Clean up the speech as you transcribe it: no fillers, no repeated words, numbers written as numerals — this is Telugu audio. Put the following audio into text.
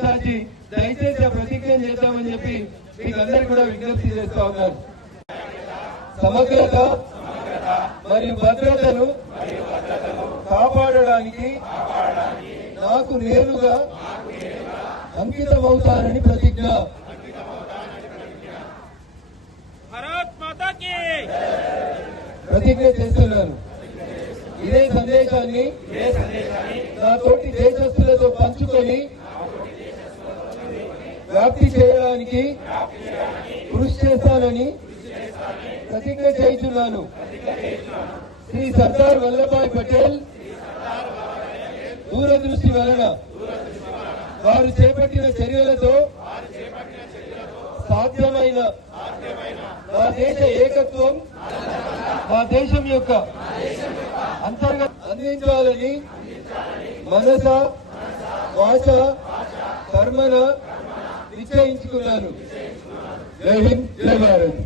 చాచి దయచేసి ఆ ప్రతిజ్ఞ చేద్దామని చెప్పి మీకు అందరికీ కూడా విజ్ఞప్తి చేస్తా ఉన్నాను. సమగ్రత మరియు భద్రతను కాపాడడానికి నాకు నేరుగా అంకితమవుతానని ప్రతిజ్ఞ. ప్రతిజ్ఞ చేస్తున్నాను. ఇదే సందేశాన్ని నా తోటి దేశస్తులతో పంచుకొని వ్యాప్తి చేయడానికి కృషి చేస్తానని ప్రతిజ్ఞ చేస్తున్నాను. శ్రీ సర్దార్ వల్లభాయ్ పటేల్ దూరదృష్టి వలన వారు చేపట్టిన చర్యలతో సాధ్యమైన మా దేశ ఏకత్వం, మా దేశం యొక్క అంతర్గత అందించాలని మనస వాచ కర్మన నిశ్చయించుకున్నాను. జై హింద్, జై భారత్.